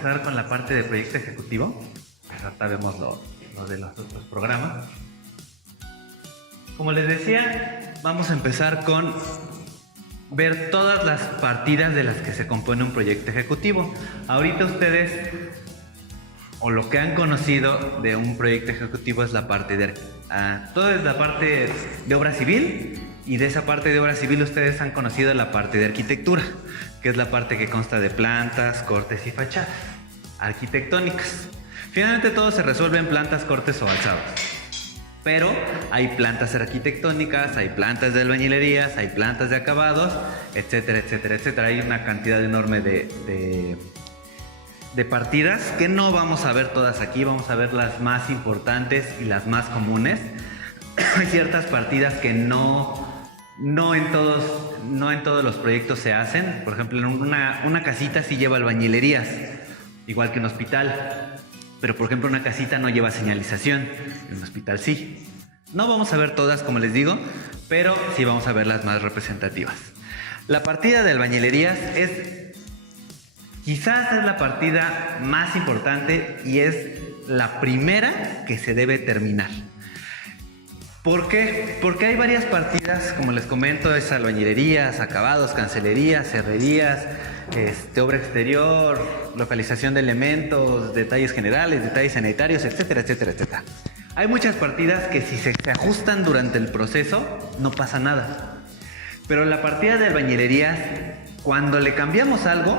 empezar con la parte del proyecto ejecutivo. Ahorita vemos lo de los otros programas. Como les decía, vamos a empezar con ver todas las partidas de las que se compone un proyecto ejecutivo. Ahorita ustedes, o lo que han conocido de un proyecto ejecutivo, es la parte de toda es la parte de obra civil, y de esa parte de obra civil ustedes han conocido la parte de arquitectura, que es la parte que consta de plantas, cortes y fachadas arquitectónicas. Finalmente todo se resuelve en plantas, cortes o alzados. Pero hay plantas arquitectónicas, hay plantas de albañilerías, hay plantas de acabados, etcétera, etcétera, etcétera. Hay una cantidad enorme de partidas que no vamos a ver todas aquí, vamos a ver las más importantes y las más comunes. Hay ciertas partidas que no en todos los proyectos se hacen. Por ejemplo, una casita sí lleva albañilerías, igual que un hospital. Pero, por ejemplo, una casita no lleva señalización, en un hospital sí. No vamos a ver todas, como les digo, pero sí vamos a ver las más representativas. La partida de albañilerías quizás es la partida más importante y es la primera que se debe terminar. ¿Por qué? Porque hay varias partidas, como les comento, es albañilerías, acabados, cancelerías, herrerías, obra exterior, localización de elementos, detalles generales, detalles sanitarios, etcétera, etcétera, etcétera. Hay muchas partidas que si se ajustan durante el proceso, no pasa nada. Pero la partida de albañilerías, cuando le cambiamos algo,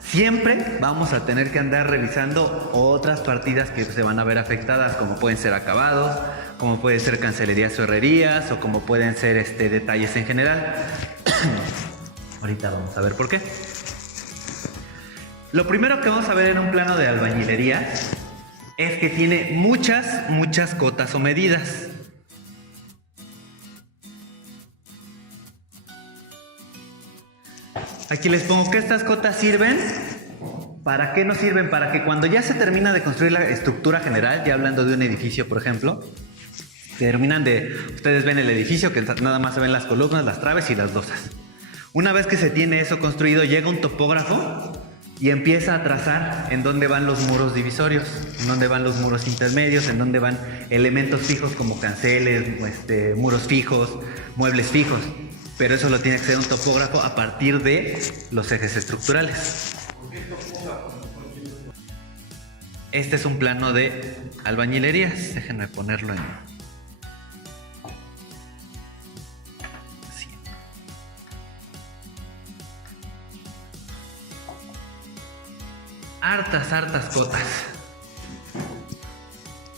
siempre vamos a tener que andar revisando otras partidas que se van a ver afectadas, como pueden ser acabados, como pueden ser cancelerías o herrerías, o como pueden ser detalles en general. Ahorita vamos a ver por qué. Lo primero que vamos a ver en un plano de albañilería es que tiene muchas cotas o medidas. Aquí les pongo que estas cotas sirven. ¿Para qué nos sirven? Para que cuando ya se termina de construir la estructura general, ya hablando de un edificio, por ejemplo, ustedes ven el edificio, que nada más se ven las columnas, las traves y las losas. Una vez que se tiene eso construido, llega un topógrafo y empieza a trazar en dónde van los muros divisorios, en dónde van los muros intermedios, en dónde van elementos fijos como canceles, muros fijos, muebles fijos. Pero eso lo tiene que hacer un topógrafo a partir de los ejes estructurales. Este es un plano de albañilerías. Déjenme ponerlo en... Hartas cotas.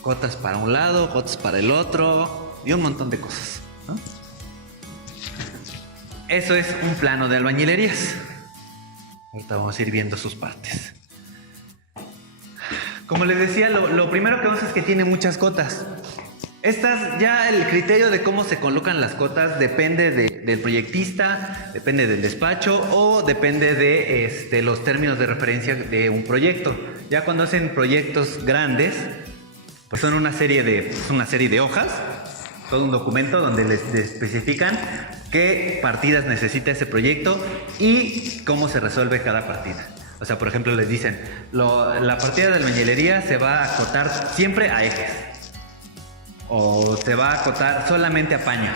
Cotas para un lado, cotas para el otro y un montón de cosas, ¿no? Eso es un plano de albañilerías. Ahorita vamos a ir viendo sus partes. Como les decía, lo primero que vemos es que tiene muchas cotas. Estas, ya el criterio de cómo se colocan las cotas depende del proyectista, depende del despacho o depende de los términos de referencia de un proyecto. Ya cuando hacen proyectos grandes, pues son una serie de hojas, todo un documento donde les especifican qué partidas necesita ese proyecto y cómo se resuelve cada partida. O sea, por ejemplo, les dicen, la partida de albañilería se va a acotar siempre a ejes. O se va a acotar solamente a paños.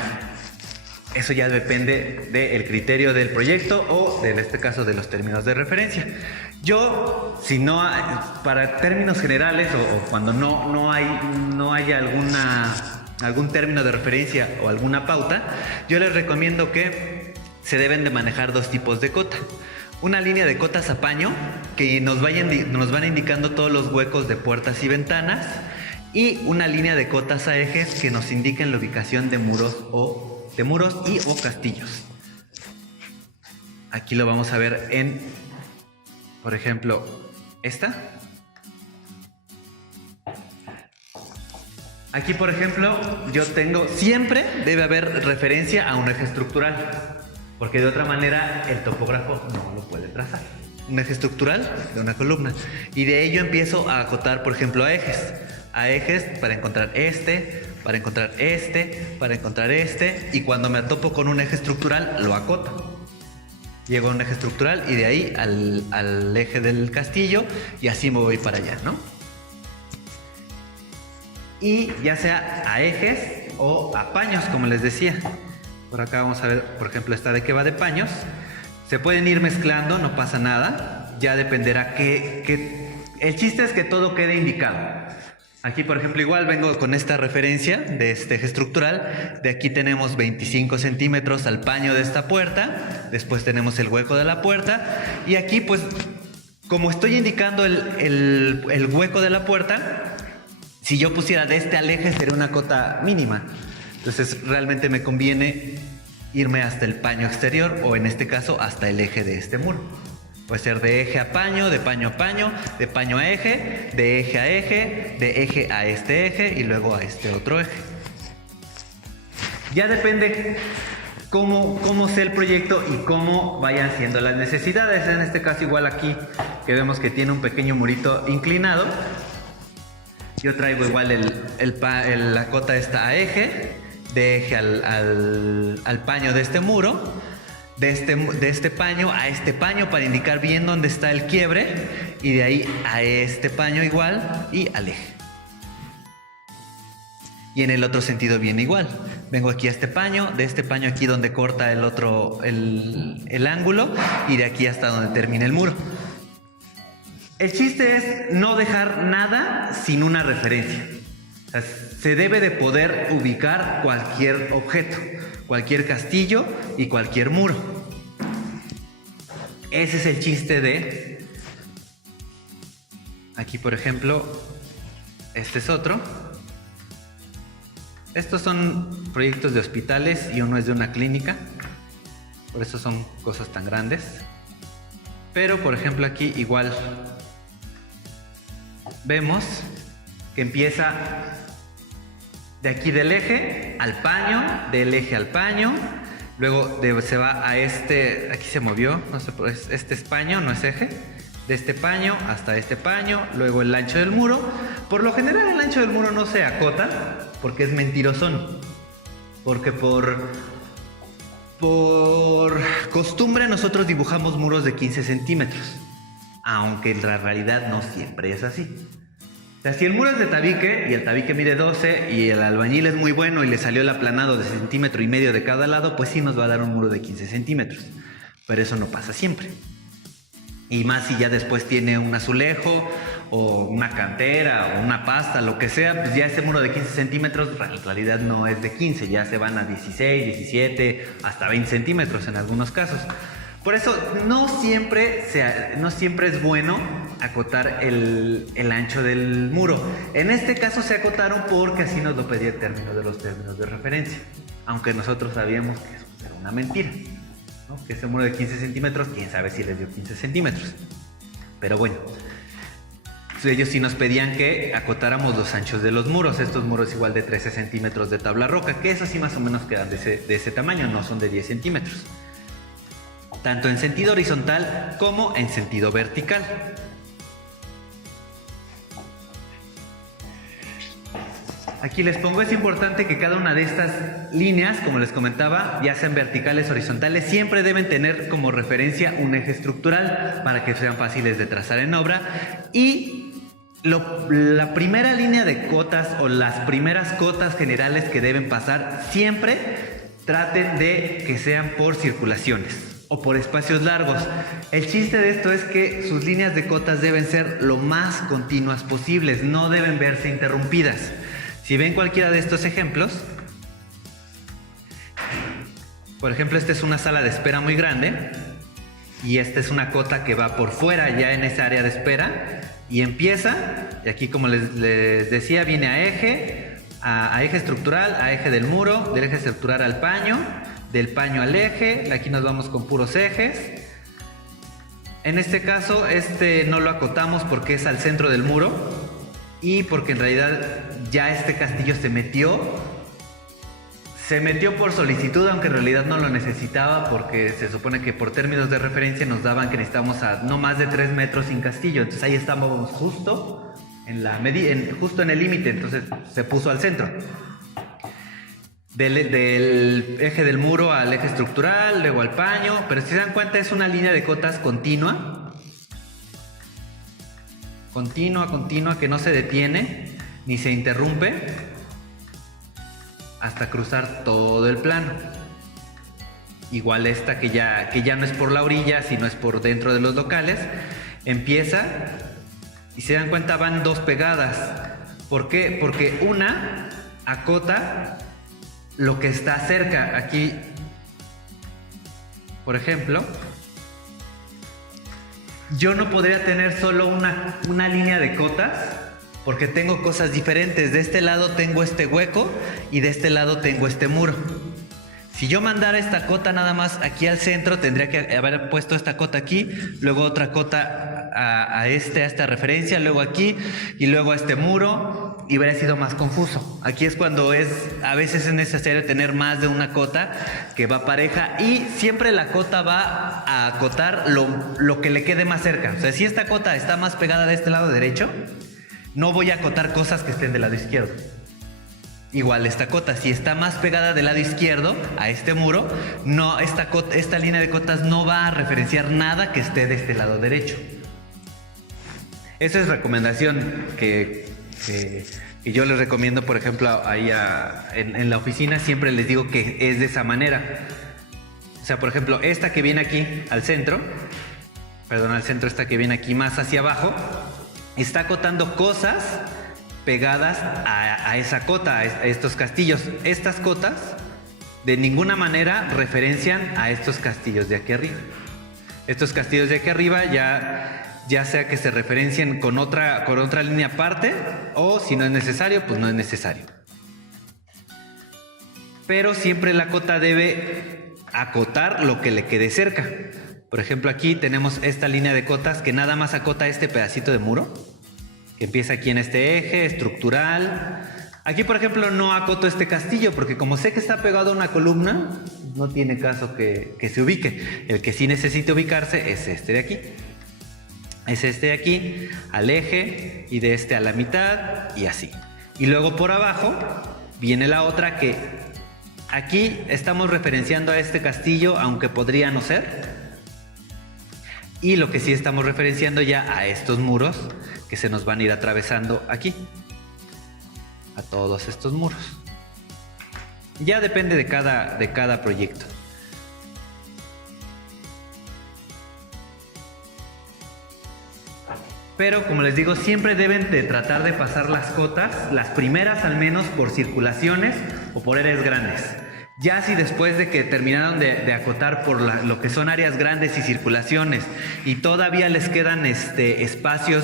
Eso ya depende del criterio del proyecto o, en este caso, de los términos de referencia. Yo, si no, para términos generales o cuando no hay algún término de referencia o alguna pauta, yo les recomiendo que se deben de manejar dos tipos de cota. Una línea de cotas a paño que nos van indicando todos los huecos de puertas y ventanas, y una línea de cotas a ejes que nos indiquen la ubicación de muros o castillos. Aquí lo vamos a ver en, por ejemplo, esta. Aquí, por ejemplo, siempre debe haber referencia a un eje estructural, porque de otra manera el topógrafo no lo puede trazar. Un eje estructural de una columna. Y de ello empiezo a acotar, por ejemplo, a ejes para encontrar para encontrar para encontrar y cuando me topo con un eje estructural lo acoto. Llego a un eje estructural y de ahí al eje del castillo y así me voy para allá, ¿no? Y ya sea a ejes o a paños, como les decía. Por acá vamos a ver, por ejemplo, esta de que va de paños. Se pueden ir mezclando, no pasa nada. Ya dependerá el chiste es que todo quede indicado. Aquí, por ejemplo, igual vengo con esta referencia de este eje estructural. De aquí tenemos 25 centímetros al paño de esta puerta. Después tenemos el hueco de la puerta. Y aquí, pues, como estoy indicando el hueco de la puerta, si yo pusiera de este al eje sería una cota mínima. Entonces, realmente me conviene irme hasta el paño exterior o, en este caso, hasta el eje de este muro. Puede ser de eje a paño, de paño a paño, de paño a eje, de eje a eje, de eje a este eje y luego a este otro eje. Ya depende cómo sea el proyecto y cómo vayan siendo las necesidades. En este caso, igual aquí, que vemos que tiene un pequeño murito inclinado, yo traigo igual la cota esta a eje, de eje al paño de este muro, de este paño a este paño para indicar bien dónde está el quiebre y de ahí a este paño igual y al eje. Y en el otro sentido viene igual. Vengo aquí a este paño, de este paño aquí donde corta el ángulo y de aquí hasta donde termina el muro. El chiste es no dejar nada sin una referencia. O sea, se debe de poder ubicar cualquier objeto, cualquier castillo y cualquier muro. Ese es el chiste de... Aquí, por ejemplo, este es otro. Estos son proyectos de hospitales y uno es de una clínica. Por eso son cosas tan grandes. Pero, por ejemplo, aquí igual vemos que empieza de aquí del eje al paño, del eje al paño, luego se va a este, aquí se movió, no sé, este es paño, no es eje, de este paño hasta este paño, luego el ancho del muro. Por lo general el ancho del muro no se acota porque es mentirosón, porque por costumbre nosotros dibujamos muros de 15 centímetros, aunque en la realidad no siempre es así. O sea, si el muro es de tabique y el tabique mide 12 y el albañil es muy bueno y le salió el aplanado de 1,5 centímetros de cada lado, pues sí nos va a dar un muro de 15 centímetros. Pero eso no pasa siempre. Y más si ya después tiene un azulejo o una cantera o una pasta, lo que sea, pues ya ese muro de 15 centímetros en realidad no es de 15, ya se van a 16, 17, hasta 20 centímetros en algunos casos. Por eso no siempre es bueno acotar el ancho del muro. En este caso se acotaron porque así nos lo pedía el término de los términos de referencia. Aunque nosotros sabíamos que eso era una mentira, ¿no? Que ese muro de 15 centímetros, quién sabe si les dio 15 centímetros. Pero bueno, ellos sí nos pedían que acotáramos los anchos de los muros. Estos muros igual de 13 centímetros de tabla roca, que esos sí más o menos quedan de ese tamaño, no son de 10 centímetros. Tanto en sentido horizontal como en sentido vertical. Aquí les pongo, es importante que cada una de estas líneas, como les comentaba, ya sean verticales o horizontales, siempre deben tener como referencia un eje estructural para que sean fáciles de trazar en obra. Y la primera línea de cotas o las primeras cotas generales que deben pasar, siempre traten de que sean por circulaciones o por espacios largos. El chiste de esto es que sus líneas de cotas deben ser lo más continuas posibles, no deben verse interrumpidas. Si ven cualquiera de estos ejemplos, por ejemplo, esta es una sala de espera muy grande y esta es una cota que va por fuera ya en esa área de espera y empieza, y aquí como les decía, viene a eje estructural, a eje del muro, del eje estructural al paño, del paño al eje. Aquí nos vamos con puros ejes. En este caso, no lo acotamos porque es al centro del muro y porque en realidad ya este castillo se metió por solicitud, aunque en realidad no lo necesitaba, porque se supone que por términos de referencia nos daban que necesitamos a no más de 3 metros sin castillo. Entonces ahí estábamos justo en el límite, entonces se puso al centro. del eje del muro al eje estructural, luego al paño, pero si se dan cuenta es una línea de cotas continua, continua, que no se detiene ni se interrumpe hasta cruzar todo el plano. Igual esta que ya no es por la orilla, sino es por dentro de los locales, empieza y se dan cuenta van dos pegadas. ¿Por qué? Porque una acota lo que está cerca. Aquí, por ejemplo, yo no podría tener solo una línea de cotas porque tengo cosas diferentes. De este lado tengo este hueco y de este lado tengo este muro. Si yo mandara esta cota nada más aquí al centro, tendría que haber puesto esta cota aquí, luego otra cota a esta referencia, luego aquí y luego a este muro, y hubiera sido más confuso. Aquí es cuando a veces es necesario tener más de una cota que va pareja, y siempre la cota va a acotar lo que le quede más cerca. O sea, si esta cota está más pegada de este lado derecho, no voy a acotar cosas que estén del lado izquierdo. Igual esta cota, si está más pegada del lado izquierdo a este muro, no, esta línea de cotas no va a referenciar nada que esté de este lado derecho. Esa es recomendación que yo les recomiendo, por ejemplo, ahí en la oficina siempre les digo que es de esa manera. O sea, por ejemplo, esta que viene aquí al centro, esta que viene aquí más hacia abajo, está acotando cosas pegadas a esa cota, a estos castillos. Estas cotas de ninguna manera referencian a estos castillos de aquí arriba. Estos castillos de aquí arriba ya sea que se referencien con otra línea aparte, o si no es necesario, pues no es necesario. Pero siempre la cota debe acotar lo que le quede cerca. Por ejemplo, aquí tenemos esta línea de cotas que nada más acota este pedacito de muro, que empieza aquí en este eje estructural. Aquí, por ejemplo, no acoto este castillo porque como sé que está pegado a una columna, no tiene caso que se ubique. El que sí necesita ubicarse es este de aquí. Es este de aquí al eje, y de este a la mitad, y así. Y luego por abajo viene la otra, que aquí estamos referenciando a este castillo, aunque podría no ser. Y lo que sí estamos referenciando ya a estos muros que se nos van a ir atravesando aquí, a todos estos muros. Ya depende de cada proyecto. Pero como les digo, siempre deben de tratar de pasar las cotas, las primeras al menos, por circulaciones o por áreas grandes. Ya si después de que terminaron de acotar por lo que son áreas grandes y circulaciones, y todavía les quedan espacios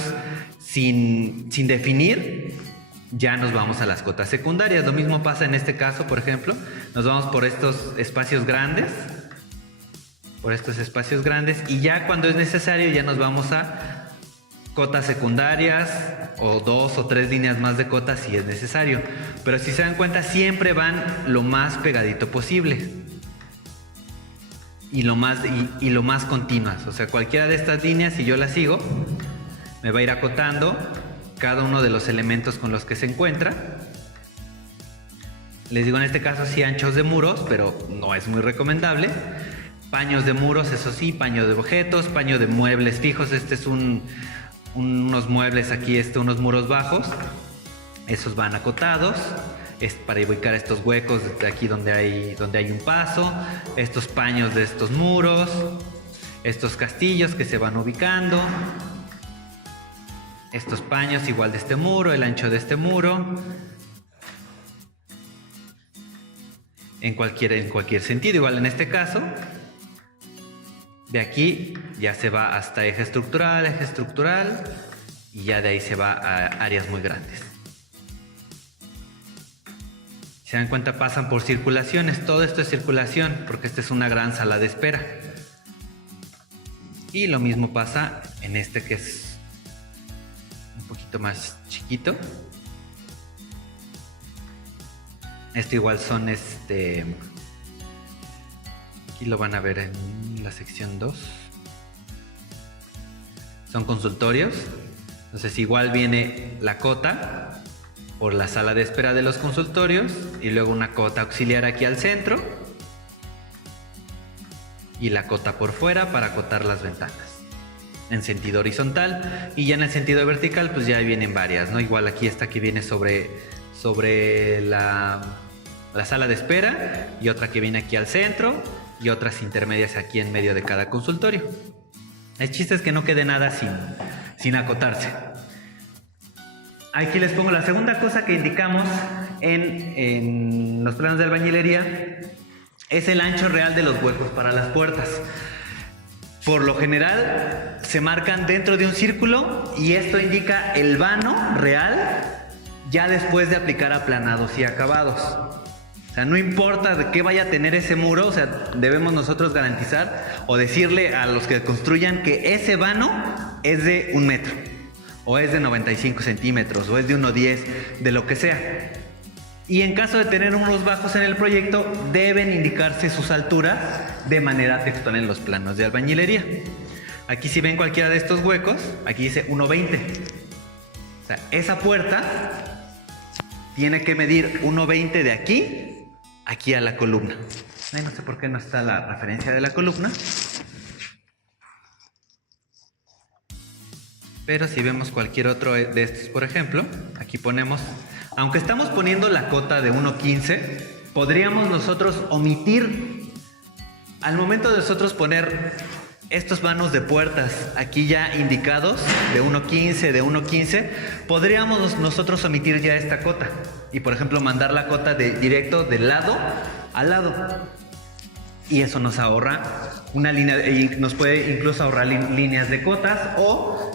sin definir, ya nos vamos a las cotas secundarias. Lo mismo pasa en este caso, por ejemplo, nos vamos por estos espacios grandes, y ya cuando es necesario ya nos vamos a cotas secundarias, o 2 o 3 líneas más de cotas si es necesario. Pero si se dan cuenta, siempre van lo más pegadito posible y lo más continuas. O sea, cualquiera de estas líneas, si yo las sigo, me va a ir acotando cada uno de los elementos con los que se encuentra. Les digo, en este caso sí anchos de muros, pero no es muy recomendable. Paños de muros, eso sí, paño de objetos, paño de muebles fijos. Este es unos muebles aquí, unos muros bajos. Esos van acotados. Es para ubicar estos huecos de aquí donde hay un paso. Estos paños de estos muros. Estos castillos que se van ubicando. Estos paños igual de este muro, el ancho de este muro. En cualquier sentido, igual en este caso. De aquí ya se va hasta eje estructural, y ya de ahí se va a áreas muy grandes. Si se dan cuenta, pasan por circulaciones. Todo esto es circulación porque esta es una gran sala de espera. Y lo mismo pasa en este, que es un poquito más chiquito. Esto igual son aquí lo van a ver en la sección 2. Son consultorios. Entonces igual viene la cota por la sala de espera de los consultorios y luego una cota auxiliar aquí al centro y la cota por fuera para acotar las ventanas en sentido horizontal, y ya en el sentido vertical pues ya vienen varias, ¿no? Igual aquí esta que viene sobre la sala de espera, y otra que viene aquí al centro y otras intermedias aquí en medio de cada consultorio. El chiste es que no quede nada sin acotarse. Aquí les pongo la segunda cosa que indicamos en los planos de albañilería, es el ancho real de los huecos para las puertas. Por lo general se marcan dentro de un círculo y esto indica el vano real ya después de aplicar aplanados y acabados. O sea, no importa de qué vaya a tener ese muro, o sea, debemos nosotros garantizar o decirle a los que construyan que ese vano es de 1 metro, o es de 95 centímetros, o es de 1,10, de lo que sea. Y en caso de tener muros bajos en el proyecto, deben indicarse sus alturas de manera textual en los planos de albañilería. Aquí si ven cualquiera de estos huecos, aquí dice 1,20. O sea, esa puerta tiene que medir 1,20 de aquí a la columna. Ay, no sé por qué no está la referencia de la columna. Pero si vemos cualquier otro de estos, por ejemplo, aquí ponemos, aunque estamos poniendo la cota de 1,15, podríamos nosotros omitir, al momento de nosotros poner estos vanos de puertas aquí ya indicados, de 1,15, podríamos nosotros omitir ya esta cota y, por ejemplo, mandar la cota directo de lado a lado. Y eso nos ahorra una línea, y nos puede incluso ahorrar líneas de cotas, o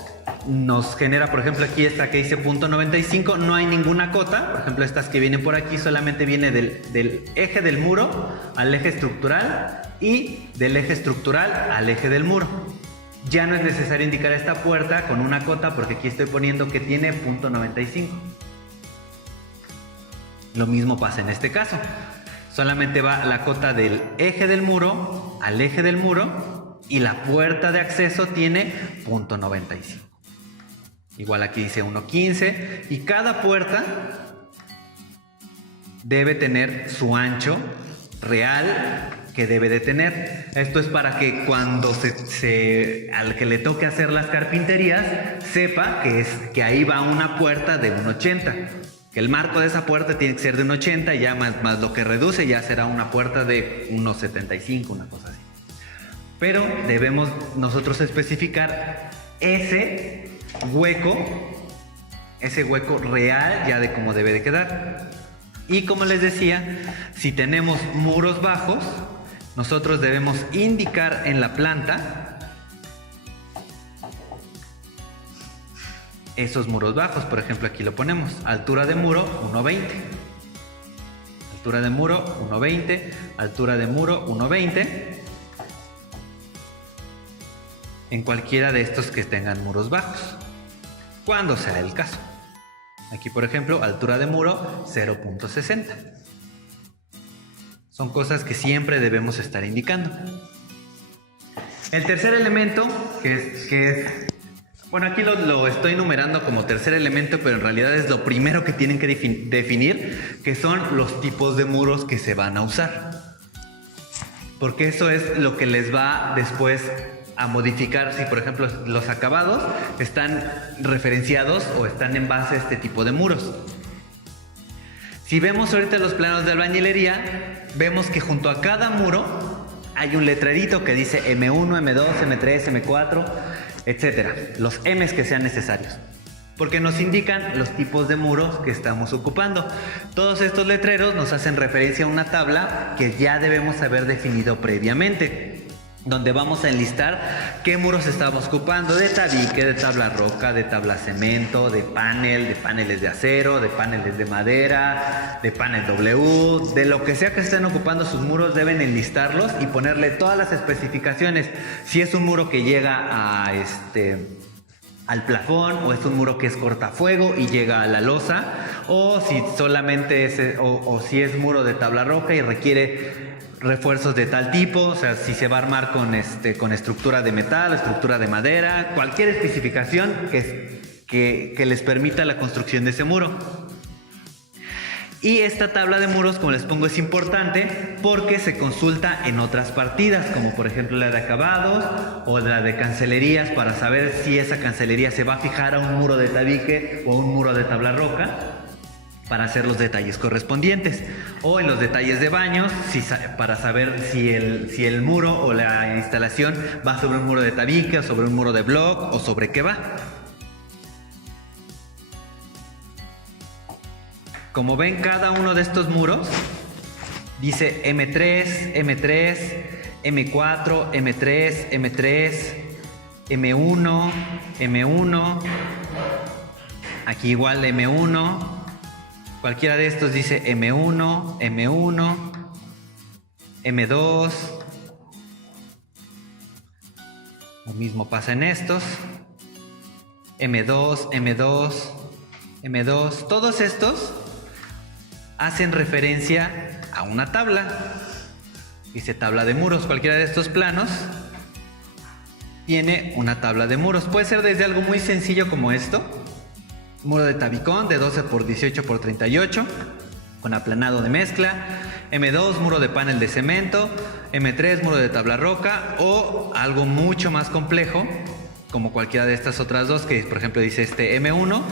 nos genera, por ejemplo, aquí esta que dice .95, no hay ninguna cota. Por ejemplo, estas que vienen por aquí solamente viene del eje del muro al eje estructural y del eje estructural al eje del muro. Ya no es necesario indicar esta puerta con una cota porque aquí estoy poniendo que tiene .95. Lo mismo pasa en este caso. Solamente va la cota del eje del muro al eje del muro y la puerta de acceso tiene .95. Igual aquí dice 1,15 y cada puerta debe tener su ancho real que debe de tener. Esto es para que cuando al que le toque hacer las carpinterías sepa que ahí va una puerta de 1,80. Que el marco de esa puerta tiene que ser de 1,80 y ya más lo que reduce ya será una puerta de 1,75, una cosa así. Pero debemos nosotros especificar ese hueco real ya de cómo debe de quedar. Y como les decía, si tenemos muros bajos, nosotros debemos indicar en la planta esos muros bajos. Por ejemplo, aquí lo ponemos, altura de muro 1,20, altura de muro 1,20, altura de muro 1,20, en cualquiera de estos que tengan muros bajos, cuando sea el caso. Aquí, por ejemplo, altura de muro 0,60. Son cosas que siempre debemos estar indicando. El tercer elemento, que es bueno, aquí lo estoy numerando como tercer elemento, pero en realidad es lo primero que tienen que definir, que son los tipos de muros que se van a usar. Porque eso es lo que les va después a modificar si, por ejemplo, los acabados están referenciados o están en base a este tipo de muros. Si vemos ahorita los planos de albañilería, vemos que junto a cada muro hay un letrerito que dice M1, M2, M3, M4, etcétera, los M's que sean necesarios, porque nos indican los tipos de muros que estamos ocupando. Todos estos letreros nos hacen referencia a una tabla que ya debemos haber definido previamente, donde vamos a enlistar qué muros estamos ocupando, de tabique, de tabla roca, de tabla cemento, de paneles de acero, de paneles de madera, de panel W, de lo que sea que estén ocupando sus muros. Deben enlistarlos y ponerle todas las especificaciones. Si es un muro que llega al plafón, o es un muro que es cortafuego y llega a la losa, o si solamente o si es muro de tabla roca y requiere refuerzos de tal tipo, o sea, si se va a armar con estructura de metal, estructura de madera, cualquier especificación que les permita la construcción de ese muro. Y esta tabla de muros, como les pongo, es importante porque se consulta en otras partidas, como por ejemplo la de acabados o la de cancelerías, para saber si esa cancelería se va a fijar a un muro de tabique o a un muro de tabla roca, para hacer los detalles correspondientes. O en los detalles de baños, para saber si el muro o la instalación va sobre un muro de tabique o sobre un muro de block o sobre qué va. Como ven, cada uno de estos muros dice M3, M3, M4, M3, M3, M1, M1, aquí igual M1, cualquiera de estos dice M1, M1, M2, lo mismo pasa en estos, M2, M2, M2, todos estos hacen referencia a una tabla. Dice tabla de muros. Cualquiera de estos planos tiene una tabla de muros. Puede ser desde algo muy sencillo como esto. Muro de tabicón de 12 por 18 por 38 con aplanado de mezcla. M2, muro de panel de cemento. M3, muro de tabla roca. O algo mucho más complejo, como cualquiera de estas otras dos, que por ejemplo dice este M1,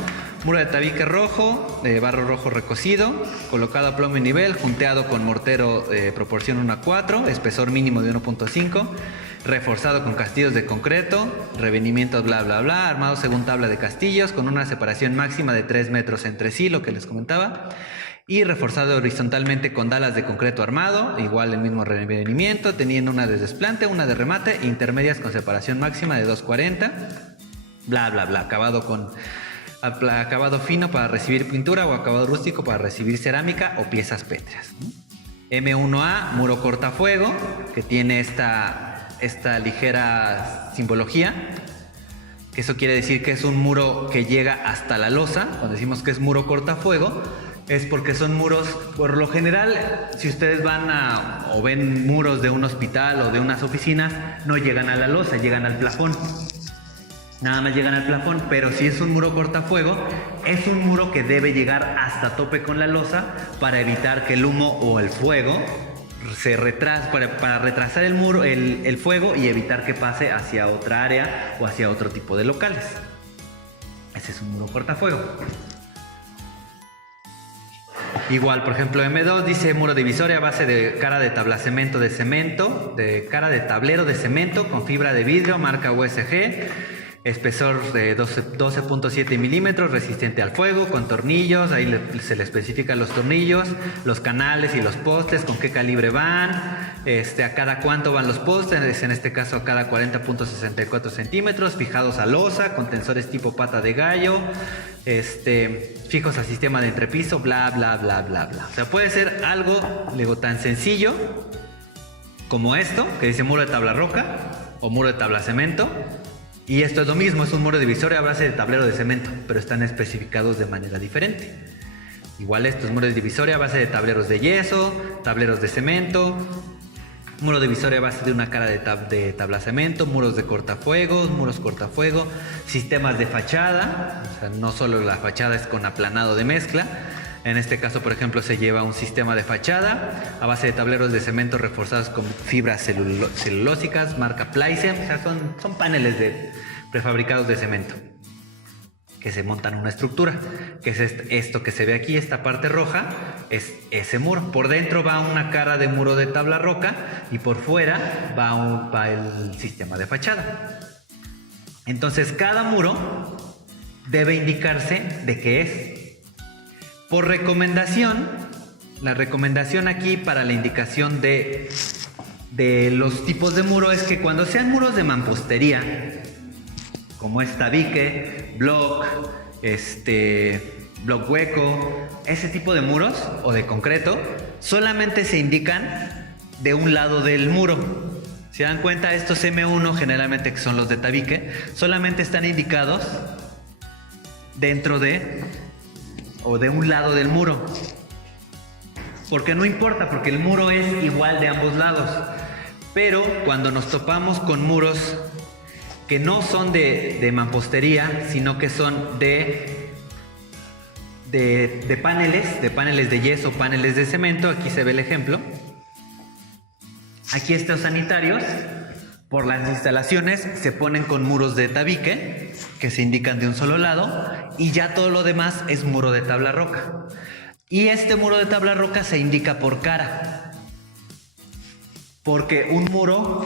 muro de tabique rojo, de barro rojo recocido, colocado a plomo y nivel, junteado con mortero proporción 1:4, espesor mínimo de 1.5, reforzado con castillos de concreto, revenimientos bla bla bla, armado según tabla de castillos, con una separación máxima de 3 metros entre sí, lo que les comentaba, y reforzado horizontalmente con dalas de concreto armado, igual el mismo revenimiento, teniendo una de desplante, una de remate, intermedias con separación máxima de 2.40, bla bla bla, acabado fino para recibir pintura o acabado rústico para recibir cerámica o piezas pétreas. M1A, muro cortafuego, que tiene esta ligera simbología, que eso quiere decir que es un muro que llega hasta la losa. Cuando decimos que es muro cortafuego, es porque son muros, por lo general, si ustedes van o ven muros de un hospital o de unas oficinas, no llegan a la losa, llegan al plafón. Nada más llegan al plafón, pero si es un muro cortafuego, es un muro que debe llegar hasta tope con la losa para evitar que el humo o el fuego se retrase, para retrasar el muro, el fuego, y evitar que pase hacia otra área o hacia otro tipo de locales. Ese es un muro cortafuego. Igual, por ejemplo, M2 dice muro divisoria a base de cara de tablacemento de cemento, de cara de tablero de cemento con fibra de vidrio, marca USG, espesor de 12.7 milímetros, resistente al fuego, con tornillos, ahí se le especifican los tornillos, los canales y los postes, con qué calibre van, a cada cuánto van los postes, en este caso a cada 40.64 centímetros, fijados a losa, con tensores tipo pata de gallo, fijos a sistema de entrepiso, bla bla bla bla bla. O sea, puede ser algo, digo, tan sencillo como esto, que dice muro de tabla roca o muro de tabla cemento. Y esto es lo mismo, es un muro divisorio a base de tablero de cemento, pero están especificados de manera diferente. Igual estos muros divisoria a base de tableros de yeso, tableros de cemento, muro divisoria a base de una cara de tablacemento, muros de cortafuegos, muros cortafuego, sistemas de fachada, o sea, no solo la fachada es con aplanado de mezcla. En este caso, por ejemplo, se lleva un sistema de fachada a base de tableros de cemento reforzados con fibras celulósicas, marca Plycem. O sea, son paneles prefabricados de cemento que se montan en una estructura, que es esto que se ve aquí, esta parte roja, es ese muro. Por dentro va una cara de muro de tabla roca y por fuera va el sistema de fachada. Entonces, cada muro debe indicarse de qué es. Por recomendación, la recomendación aquí para la indicación de los tipos de muro es que cuando sean muros de mampostería, como es tabique, block, block hueco, ese tipo de muros o de concreto, solamente se indican de un lado del muro. Si dan cuenta, estos M1 generalmente, que son los de tabique, solamente están indicados dentro de o de un lado del muro, porque no importa, porque el muro es igual de ambos lados. Pero cuando nos topamos con muros que no son de mampostería, sino que son de de paneles de yeso, paneles de cemento. Aquí se ve el ejemplo. Aquí estos sanitarios, por las instalaciones, se ponen con muros de tabique, que se indican de un solo lado, y ya todo lo demás es muro de tabla roca. Y este muro de tabla roca se indica por cara, porque un muro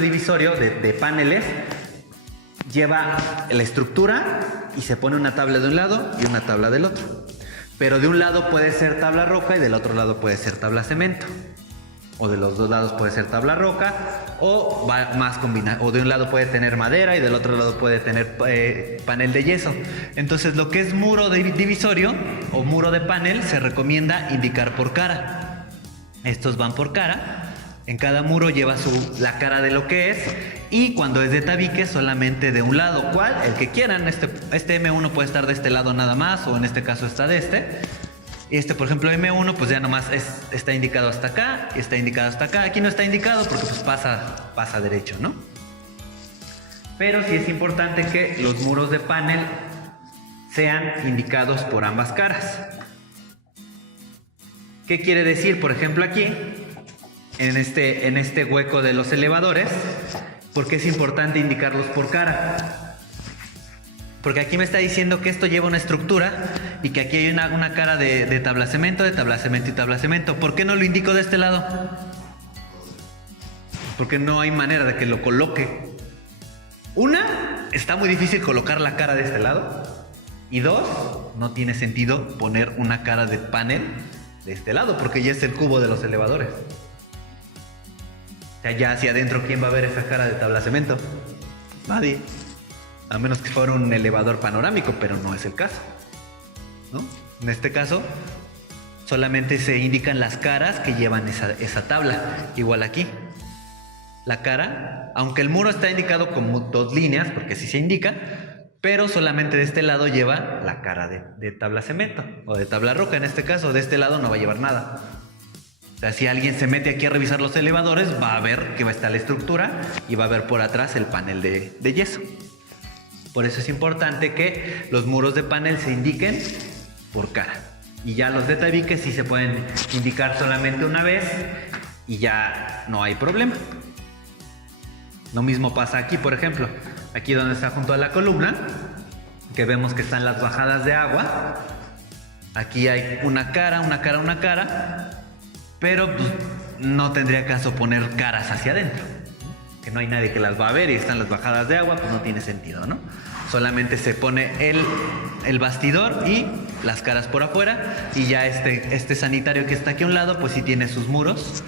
divisorio de paneles lleva la estructura y se pone una tabla de un lado y una tabla del otro. Pero de un lado puede ser tabla roca y del otro lado puede ser tabla cemento. O de los dos lados puede ser tabla roca, o va más combinado. O de un lado puede tener madera y del otro lado puede tener panel de yeso. Entonces, lo que es muro divisorio o muro de panel se recomienda indicar por cara. Estos van por cara. En cada muro lleva la cara de lo que es. Y cuando es de tabique, solamente de un lado. ¿Cuál? El que quieran. Este M1 puede estar de este lado nada más, o en este caso está de este. Por ejemplo, M1, pues ya nomás está indicado hasta acá, y está indicado hasta acá. Aquí no está indicado porque pues pasa derecho, ¿no? Pero sí es importante que los muros de panel sean indicados por ambas caras. ¿Qué quiere decir? Por ejemplo, aquí, en este hueco de los elevadores, ¿por qué es importante indicarlos por cara? Porque aquí me está diciendo que esto lleva una estructura y que aquí hay una cara de tabla cemento, de tabla cemento y tabla cemento. ¿Por qué no lo indico de este lado? Porque no hay manera de que lo coloque. Una, está muy difícil colocar la cara de este lado. Y dos, no tiene sentido poner una cara de panel de este lado, porque ya es el cubo de los elevadores. O sea, ya hacia adentro, ¿quién va a ver esa cara de tabla cemento? Nadie. A menos que fuera un elevador panorámico, pero no es el caso, ¿no? En este caso, solamente se indican las caras que llevan esa tabla. Igual aquí. La cara, aunque el muro está indicado como dos líneas, porque sí se indica, pero solamente de este lado lleva la cara de tabla cemento, o de tabla roca en este caso. De este lado no va a llevar nada. O sea, si alguien se mete aquí a revisar los elevadores, va a ver que va a estar la estructura y va a ver por atrás el panel de yeso. Por eso es importante que los muros de panel se indiquen por cara. Y ya los de tabique sí se pueden indicar solamente una vez y ya no hay problema. Lo mismo pasa aquí, por ejemplo. Aquí donde está junto a la columna, que vemos que están las bajadas de agua. Aquí hay una cara, pero pues, no tendría caso poner caras hacia adentro. Que no hay nadie que las va a ver y están las bajadas de agua, pues no tiene sentido, ¿no? Solamente se pone el bastidor y las caras por afuera, y ya este sanitario que está aquí a un lado, pues sí tiene sus muros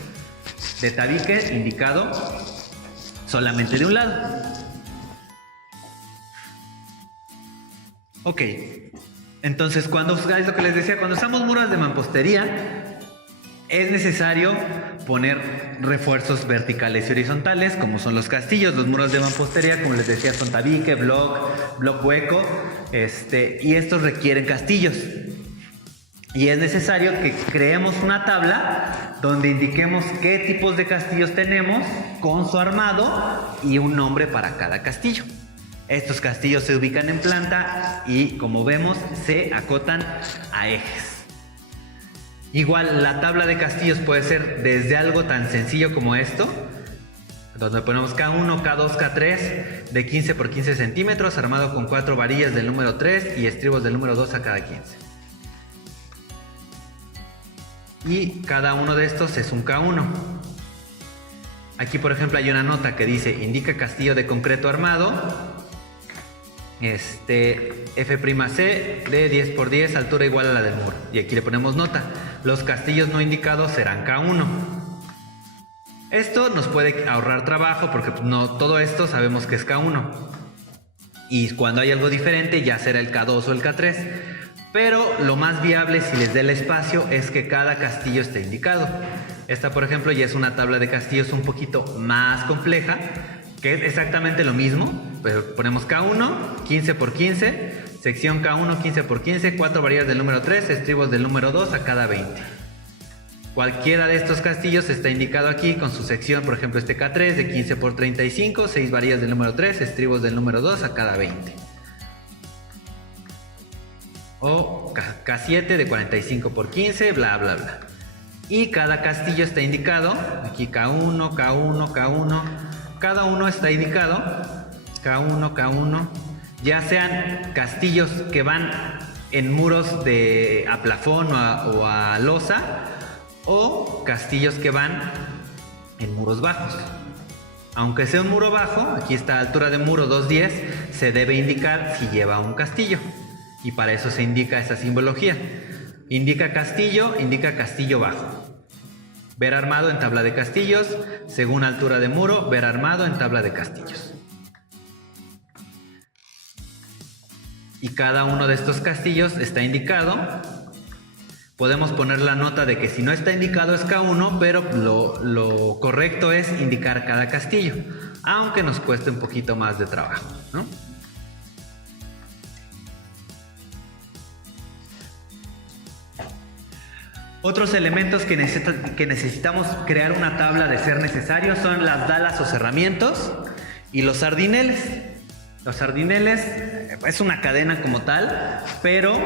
de tabique indicado solamente de un lado. Ok, entonces es lo que les decía, cuando usamos muros de mampostería, es necesario poner refuerzos verticales y horizontales, como son los castillos. Los muros de mampostería, como les decía, son tabique, bloc hueco, y estos requieren castillos. Y es necesario que creemos una tabla donde indiquemos qué tipos de castillos tenemos con su armado y un nombre para cada castillo. Estos castillos se ubican en planta y, como vemos, se acotan a ejes. Igual la tabla de castillos puede ser desde algo tan sencillo como esto, donde ponemos K1, K2, K3 de 15 por 15 centímetros, armado con 4 varillas del número 3 y estribos del número 2 a cada 15. Y cada uno de estos es un K1. Aquí, por ejemplo, hay una nota que dice: indica castillo de concreto armado, F'C de 10 por 10, altura igual a la del muro. Y aquí le ponemos nota. Los castillos no indicados serán K1. Esto nos puede ahorrar trabajo porque no todo esto sabemos que es K1. Y cuando hay algo diferente ya será el K2 o el K3. Pero lo más viable, si les da el espacio, es que cada castillo esté indicado. Esta, por ejemplo, ya es una tabla de castillos un poquito más compleja, que es exactamente lo mismo, pero ponemos K1, 15 por 15, sección K1, 15 por 15, 4 varillas del número 3, estribos del número 2 a cada 20. Cualquiera de estos castillos está indicado aquí con su sección, por ejemplo este K3 de 15 por 35, 6 varillas del número 3, estribos del número 2 a cada 20. o K7 de 45 por 15, bla, bla, bla. Y cada castillo está indicado, aquí K1, K1, K1, cada uno está indicado, K1, K1, ya sean castillos que van en muros a plafón o a losa, o castillos que van en muros bajos. Aunque sea un muro bajo, aquí está altura de muro 210, se debe indicar si lleva un castillo. Y para eso se indica esa simbología. Indica castillo bajo. Ver armado en tabla de castillos, según altura de muro, ver armado en tabla de castillos. Y cada uno de estos castillos está indicado. Podemos poner la nota de que si no está indicado es K1, pero lo correcto es indicar cada castillo, aunque nos cueste un poquito más de trabajo, ¿no? Otros elementos que necesitamos crear una tabla de ser necesario son las dalas o cerramientos y los sardineles. Los sardineles es una cadena como tal, pero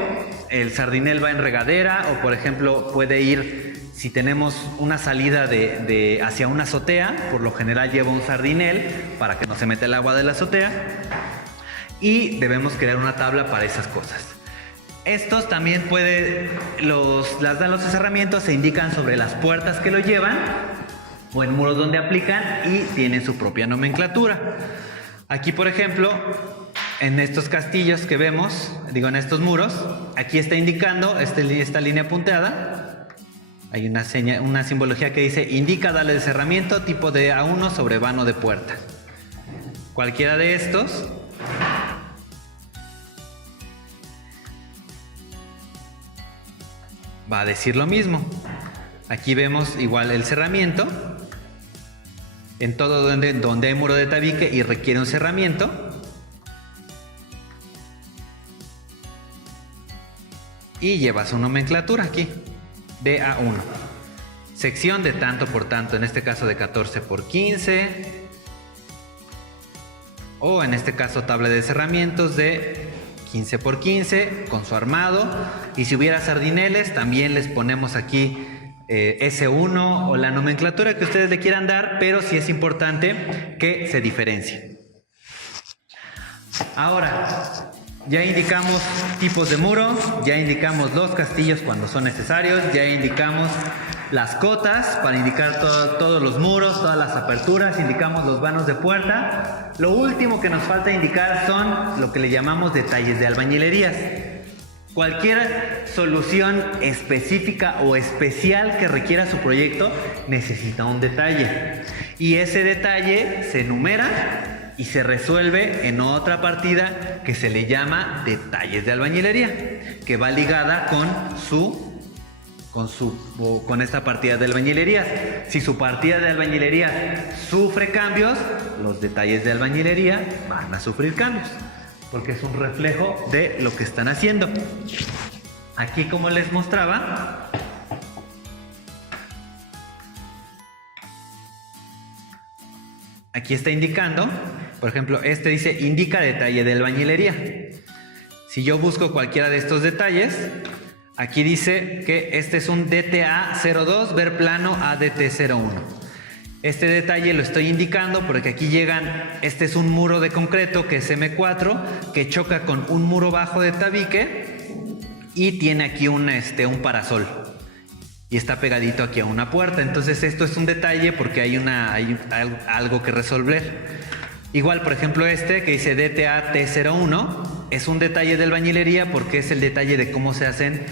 el sardinel va en regadera o, por ejemplo, puede ir, si tenemos una salida hacia una azotea, por lo general lleva un sardinel para que no se meta el agua de la azotea, y debemos crear una tabla para esas cosas. Estos también las dalas o cerramientos se indican sobre las puertas que lo llevan o en muros donde aplican y tienen su propia nomenclatura. Aquí, por ejemplo, en estos castillos que vemos, en estos muros, aquí está indicando esta línea punteada. Hay una simbología que dice: indica dale de cerramiento tipo de A1 sobre vano de puerta. Cualquiera de estos va a decir lo mismo. Aquí vemos igual el cerramiento. En todo donde hay muro de tabique y requiere un cerramiento, y lleva su nomenclatura aquí, de A1. Sección de tanto por tanto, en este caso de 14 por 15, o en este caso tabla de cerramientos de 15 por 15 con su armado. Y si hubiera sardineles, también les ponemos aquí S1 o la nomenclatura que ustedes le quieran dar, pero sí es importante que se diferencie. Ahora, ya indicamos tipos de muros, ya indicamos los castillos cuando son necesarios, ya indicamos las cotas para indicar todos los muros, todas las aperturas, indicamos los vanos de puerta. Lo último que nos falta indicar son lo que le llamamos detalles de albañilerías. Cualquier solución específica o especial que requiera su proyecto necesita un detalle. Y ese detalle se enumera y se resuelve en otra partida que se le llama detalles de albañilería, que va ligada con esta partida de albañilería. Si su partida de albañilería sufre cambios, los detalles de albañilería van a sufrir cambios, porque es un reflejo de lo que están haciendo. Aquí, como les mostraba, aquí está indicando, por ejemplo, este dice indica detalle de albañilería. Si yo busco cualquiera de estos detalles, aquí dice que este es un DTA02, ver plano ADT01. Este detalle lo estoy indicando porque aquí este es un muro de concreto que es M4, que choca con un muro bajo de tabique y tiene aquí un parasol. Y está pegadito aquí a una puerta. Entonces esto es un detalle porque hay algo que resolver. Igual, por ejemplo, que dice DTA-T01 es un detalle de albañilería porque es el detalle de cómo se hacen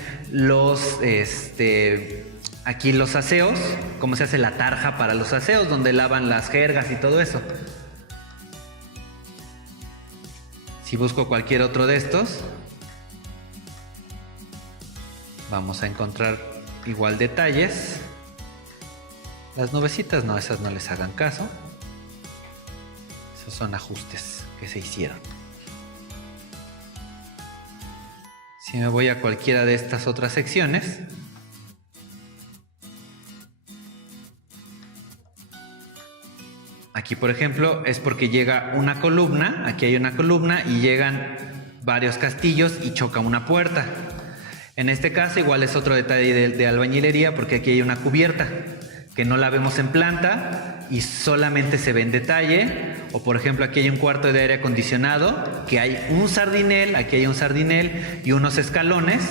aquí los aseos, cómo se hace la tarja para los aseos, donde lavan las jergas y todo eso. Si busco cualquier otro de estos, vamos a encontrar igual detalles. Las nubecitas no, esas no les hagan caso. Esos son ajustes que se hicieron. Si me voy a cualquiera de estas otras secciones, aquí, por ejemplo, es porque llega una columna, aquí hay una columna y llegan varios castillos y choca una puerta. En este caso igual es otro detalle de albañilería, porque aquí hay una cubierta que no la vemos en planta y solamente se ve en detalle. O por ejemplo aquí hay un cuarto de aire acondicionado que hay un sardinel, aquí hay un sardinel y unos escalones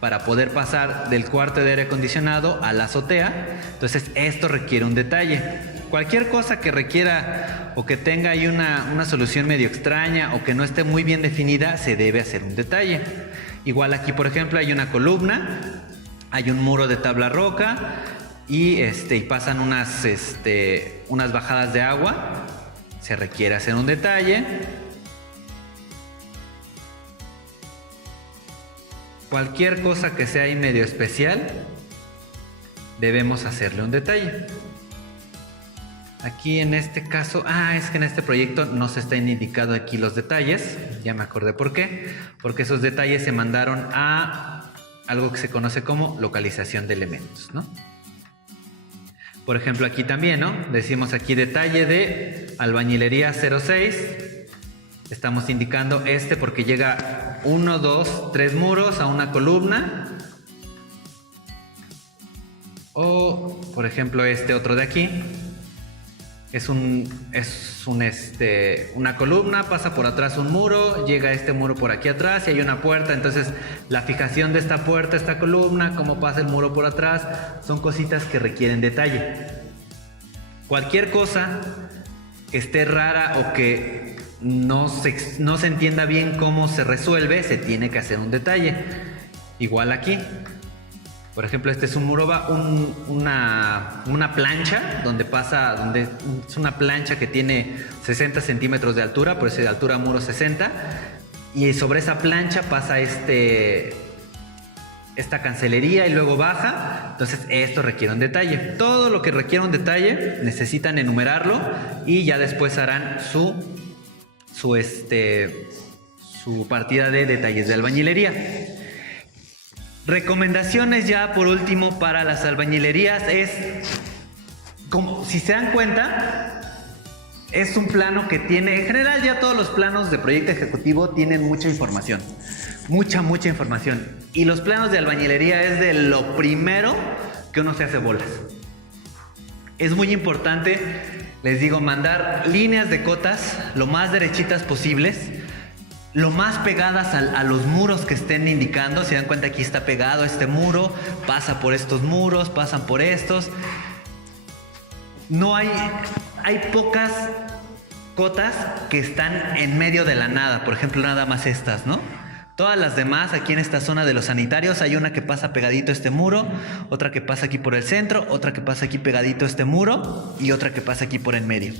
para poder pasar del cuarto de aire acondicionado a la azotea. Entonces esto requiere un detalle. Cualquier cosa que requiera o que tenga ahí una solución medio extraña o que no esté muy bien definida, se debe hacer un detalle. Igual aquí por ejemplo hay una columna, hay un muro de tabla roca y pasan unas bajadas de agua. Se requiere hacer un detalle. Cualquier cosa que sea ahí medio especial, debemos hacerle un detalle. Aquí en este caso, es que en este proyecto no se están indicados aquí los detalles. Ya me acordé por qué. Porque esos detalles se mandaron a algo que se conoce como localización de elementos, ¿no? Por ejemplo, aquí también, ¿no? Decimos aquí detalle de albañilería 06. Estamos indicando porque llega 1, 2, 3 muros a una columna. O, por ejemplo, otro de aquí. Es una columna, pasa por atrás un muro, llega este muro por aquí atrás y hay una puerta. Entonces, la fijación de esta puerta, esta columna, cómo pasa el muro por atrás, son cositas que requieren detalle. Cualquier cosa que esté rara o que no se entienda bien cómo se resuelve, se tiene que hacer un detalle. Igual aquí. Por ejemplo, este es un muro, una plancha, donde es una plancha que tiene 60 centímetros de altura, por eso de altura muro 60, y sobre esa plancha pasa esta cancelería y luego baja. Entonces esto requiere un detalle. Todo lo que requiere un detalle necesitan enumerarlo y ya después harán su partida de detalles de albañilería. Recomendaciones ya por último para las albañilerías es, como si se dan cuenta, es un plano que tiene, en general ya todos los planos de proyecto ejecutivo tienen mucha información, mucha información, y los planos de albañilería es de lo primero que uno se hace bolas. Es muy importante, les digo, mandar líneas de cotas lo más derechitas posibles, lo más pegadas a los muros que estén indicando. Se dan cuenta, aquí está pegado este muro, pasa por estos muros, pasan por estos. No hay pocas cotas que están en medio de la nada, por ejemplo, nada más estas, ¿no? Todas las demás, aquí en esta zona de los sanitarios, hay una que pasa pegadito a este muro, otra que pasa aquí por el centro, otra que pasa aquí pegadito a este muro y otra que pasa aquí por en medio.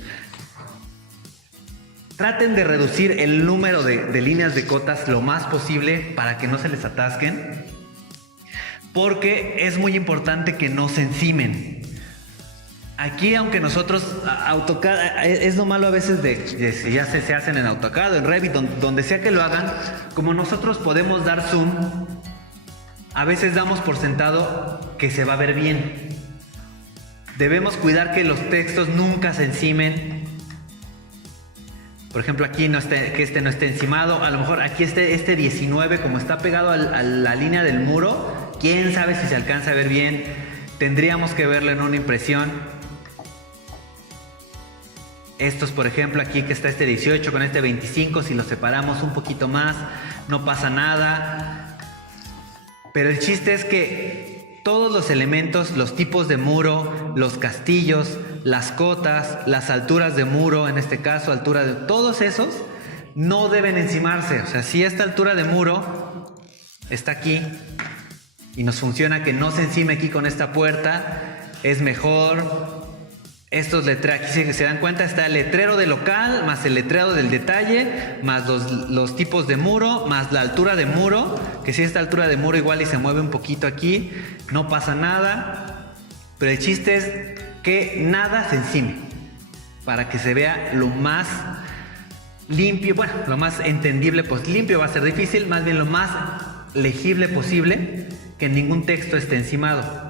Traten de reducir el número de líneas de cotas lo más posible para que no se les atasquen, porque es muy importante que no se encimen. Aquí, aunque nosotros, AutoCAD, es lo malo a veces de si ya se hacen en AutoCAD o en Revit, donde sea que lo hagan, como nosotros podemos dar zoom, a veces damos por sentado que se va a ver bien. Debemos cuidar que los textos nunca se encimen. Por ejemplo, aquí que no esté encimado. A lo mejor aquí este 19, como está pegado a la línea del muro, quién sabe si se alcanza a ver bien. Tendríamos que verlo en una impresión. Estos, por ejemplo, aquí que está este 18 con este 25, si los separamos un poquito más, no pasa nada. Pero el chiste es que todos los elementos, los tipos de muro, los castillos, las cotas, las alturas de muro, en este caso, altura de todos esos, no deben encimarse. O sea, si esta altura de muro está aquí y nos funciona que no se encime aquí con esta puerta, es mejor. Estos letreros, aquí si se dan cuenta, está el letrero de local, más el letrero del detalle, más los tipos de muro, más la altura de muro, que si esta altura de muro igual y se mueve un poquito aquí, no pasa nada. Pero el chiste es que nada se encime, para que se vea lo más limpio, bueno, lo más entendible, pues limpio va a ser difícil, más bien lo más legible posible, que ningún texto esté encimado.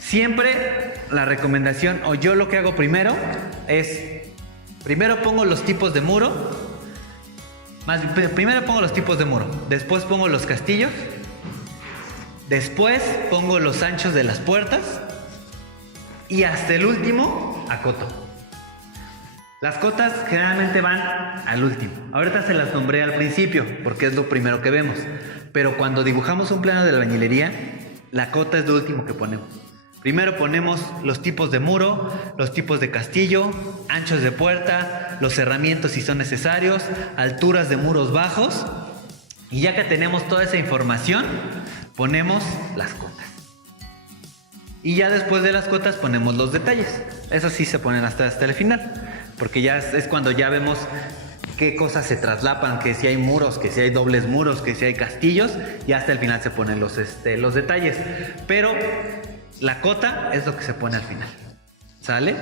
Siempre la recomendación, o yo lo que hago primero, es primero pongo los tipos de muro Primero pongo los tipos de muro, después pongo los castillos, después pongo los anchos de las puertas y hasta el último acoto. Las cotas generalmente van al último. Ahorita se las nombré al principio porque es lo primero que vemos. Pero cuando dibujamos un plano de albañilería, la cota es lo último que ponemos. Primero ponemos los tipos de muro, los tipos de castillo, anchos de puerta, los cerramientos si son necesarios, alturas de muros bajos. Y ya que tenemos toda esa información, ponemos las cotas. Y ya después de las cotas ponemos los detalles. Eso sí se ponen hasta el final. Porque ya es cuando ya vemos qué cosas se traslapan, que si hay muros, que si hay dobles muros, que si hay castillos, y hasta el final se ponen los detalles. Pero la cota es lo que se pone al final. ¿Sale?